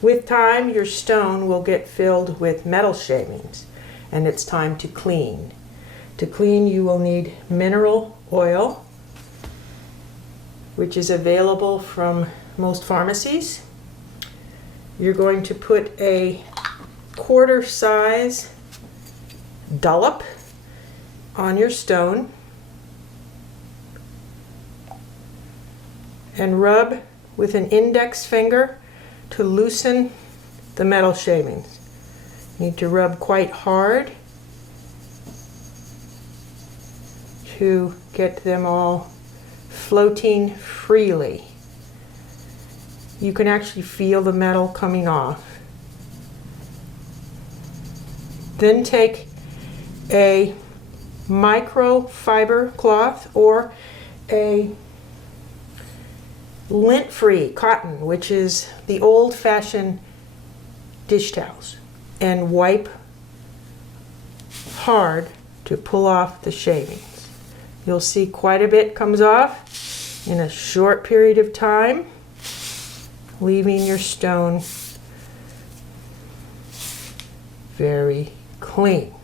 With time, your stone will get filled with metal shavings, and it's time to clean. To clean, you will need mineral oil, which is available from most pharmacies. You're going to put a quarter size dollop on your stone and rub with an index finger to loosen the metal shavings. You need to rub quite hard to get them all floating freely. You can actually feel the metal coming off. Then take a microfiber cloth or a lint-free cotton, which is the old-fashioned dish towels, and wipe hard to pull off the shavings. You'll see quite a bit comes off in a short period of time, leaving your stone very clean.